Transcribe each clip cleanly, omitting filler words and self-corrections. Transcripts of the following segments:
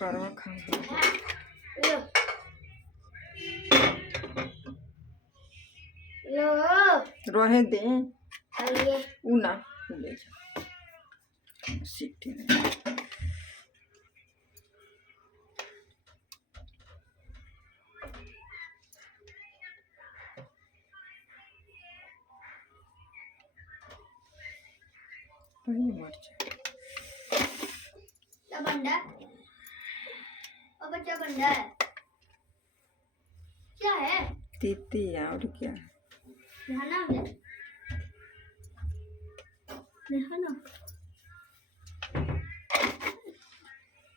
करो खा लो लो रहे दे अरे उना ले जा सीटी में मर जाए क्या बंदा बच्चा बंदा है क्या है तीती और क्या नहाना है नहाना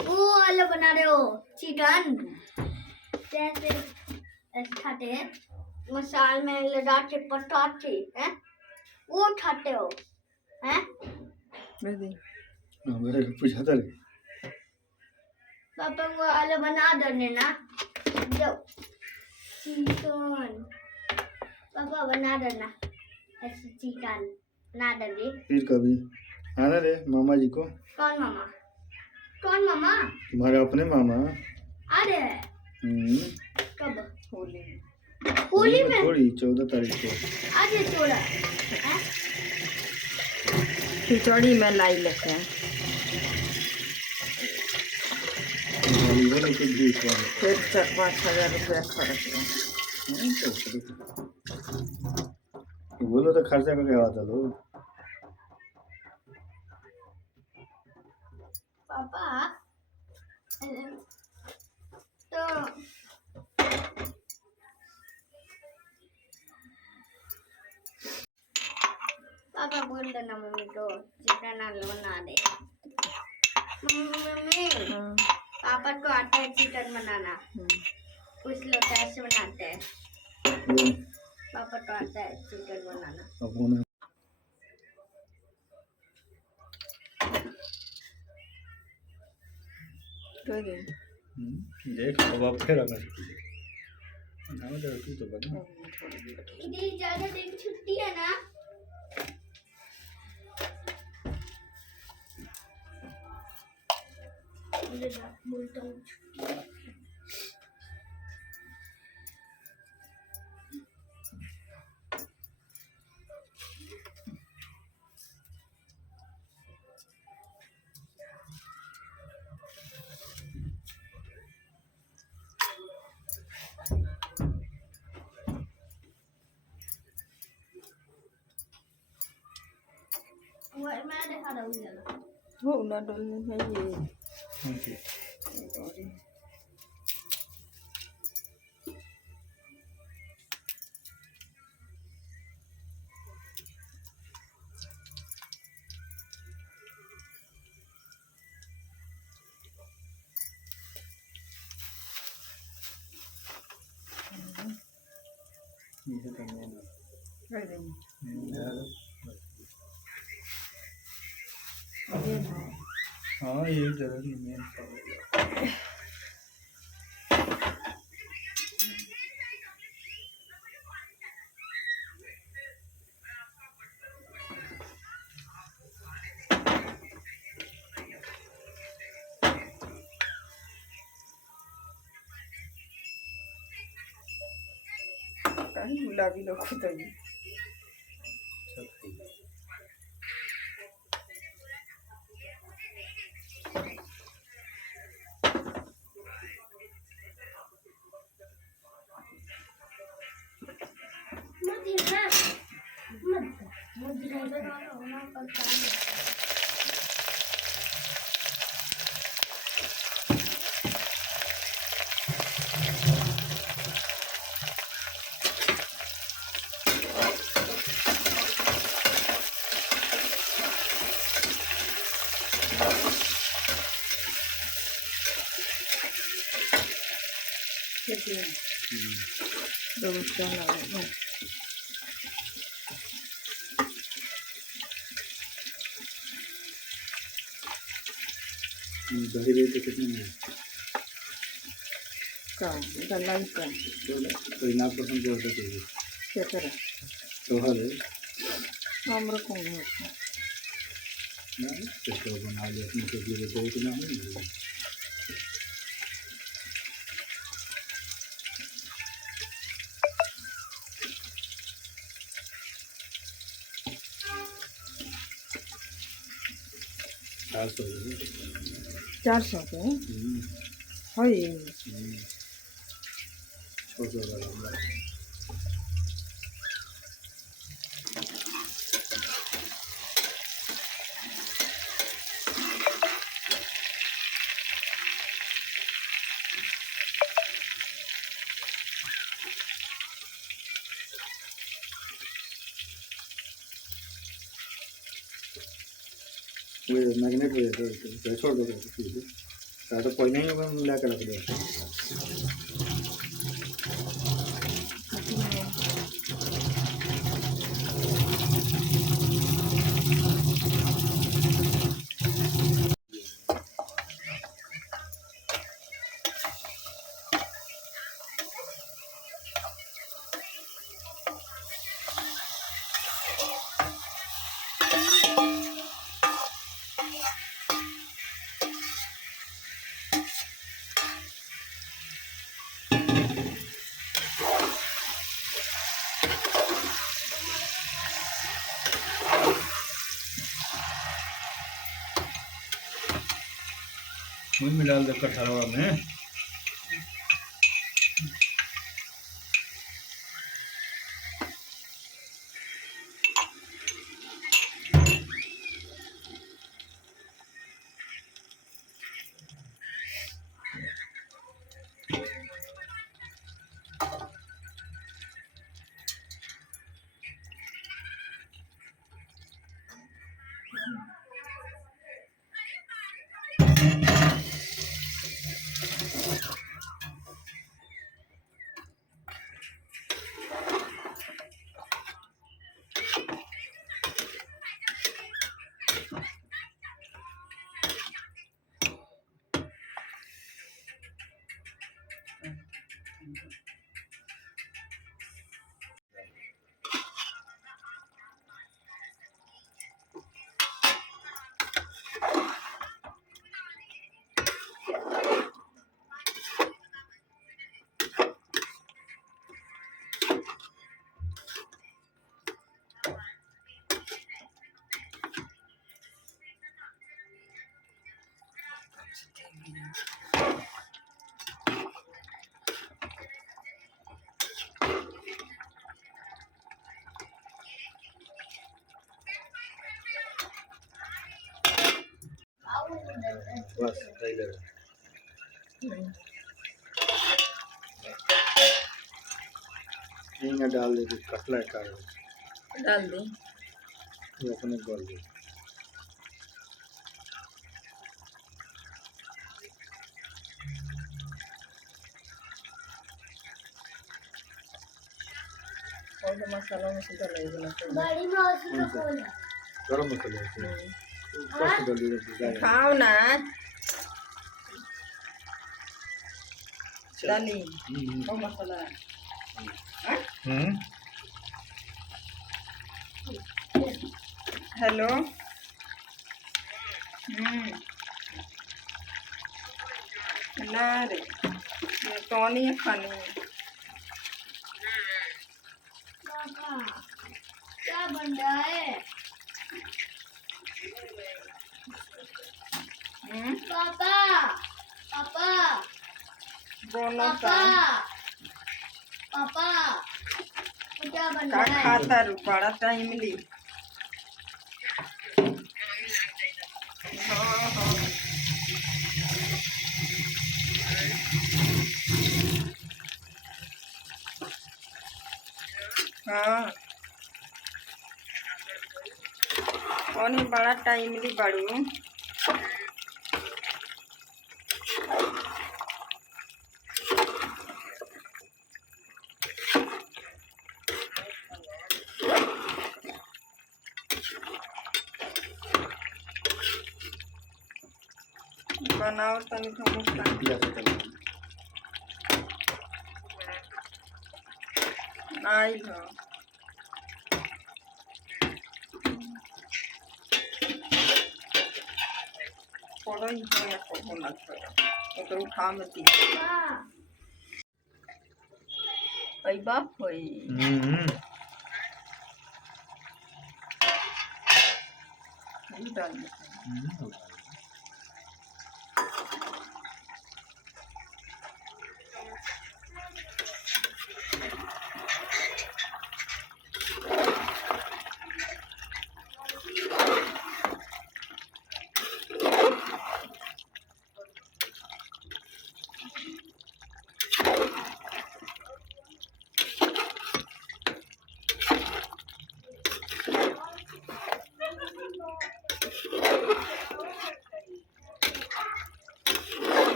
वो अलग बना रहे हो चिकन जैसे खाते हैं मसाल में लगा के पटाते हैं वो खाते हो हैं मेरे पूछा था पापा को अलग बना देने ना दो चिकन पापा बना देना ऐसे चिकन बना देंगे फिर कभी आना रे मामा जी को कौन मामा तुम्हारे अपने मामा आ रहे हैं कब होली में थोड़ी 14 तारीख को आज है 14 खिचड़ी में लाई लेते हैं फिर 4-5 हजार रुपया खर्च बोलो तो खर्चा का क्या आता लो पापा तो पापा बोल देना मम्मी को चिकन आलू बना दे मम्मी पापा को आता है चिकन बनाना कुछ लोग कैसे बनाते हैं पापा को आता है चिकन बनाना देख अब आप फिर आना तू तो बना दीदी ज्यादा दिन छुट्टी है ना बोलता हूँ मैं देखा रहा वो ना डलने है ये ये करने कर देंगे हाँ ये जरूर मेन कहीं गुलाबी लोग खुद ही दही रेट कितने में का दलाई का तो ना पसंद जो होता चाहिए क्या करें तो हरे हम रखूंगे ना तो बना लिया अपने के लिए बहुत ना हो 400 के है। मैग्नेट हो छोड़ दो तो पहले ही मिला के रख दो। मिला दे कटहलवा में। बस डाल दे कटला का डाल दे ये अपने गल दे। और मसाला में सीधा लगेगा बड़ी में उसको खोल गरम मसाला खाओ ना डाली वो मसाला। हेलो ना रे ये कौन ही खानी है क्या बन रहा है पापा पापा बोलो पापा क्या बन रहा है खाता रू बड़ा टाइम ली। हाँ कौन ही बड़ा टाइमली बाड़ू बनाओ तनी आई हो थोड़ा ही तो या होना चाहिए तो उठा में दी आई बाप होई डाल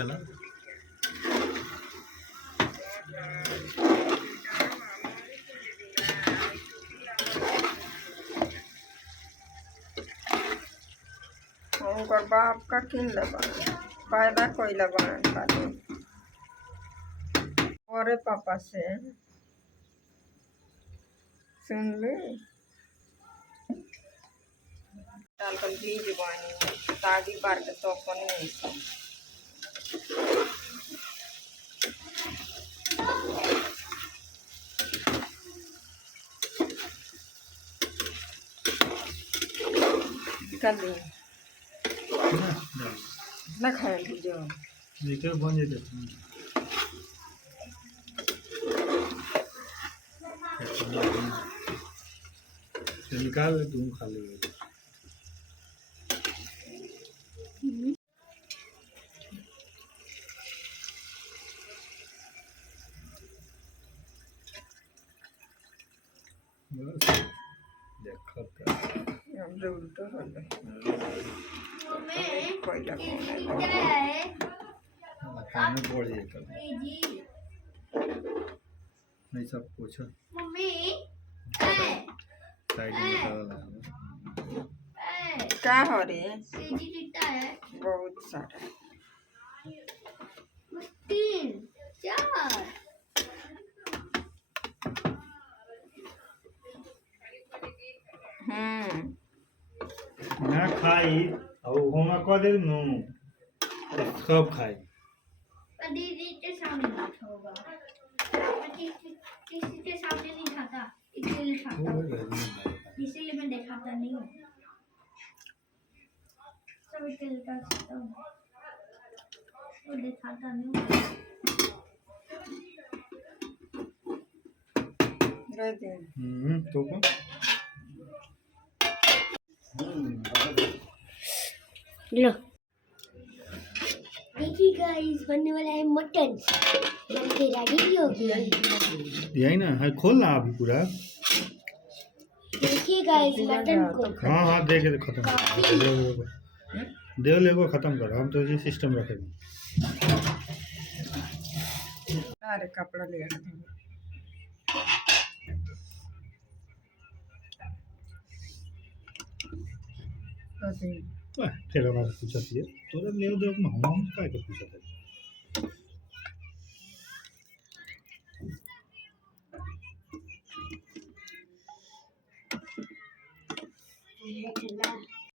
चला उनकर बाप का किन लेबा फायदा कोई लेबा खाली और पापा से सुन ले डाल कर बीज बानी तागी बार के तो अपन नहीं कर दी ना खाए जो देखिए बन जाते निकाल तुम खा ले बस देखो हम जो उल्टा कर ले मम्मी कोई लगा ये क्या है खाने पड़ जाए कल जी नहीं सब पूछो मम्मी साइड में क्या हो रही है जी कितना है बहुत सारा 3 4 ना खाई और होमा कह दे नु सब खाई दीदी के सामने नहीं होगा किसी के सामने नहीं खाता इसलिए खाता इसीलिए मैं दिखाता नहीं हूँ सब इसलिए खाता हूँ वो दिखाता नहीं हूँ रहते तो को लो देखिए गाइस बनने वाला है मटन बनके रेडी हो गया यही ना है खोल ना अभी पूरा देखिए गाइस मटन को हाँ हाँ दे के खत्म दे ले वो खत्म कर हम तो ये सिस्टम रखेंगे अरे कपड़ा ले फिर हमारा पूछा थी तोरा ले दो हम काय के पूछा था ये चला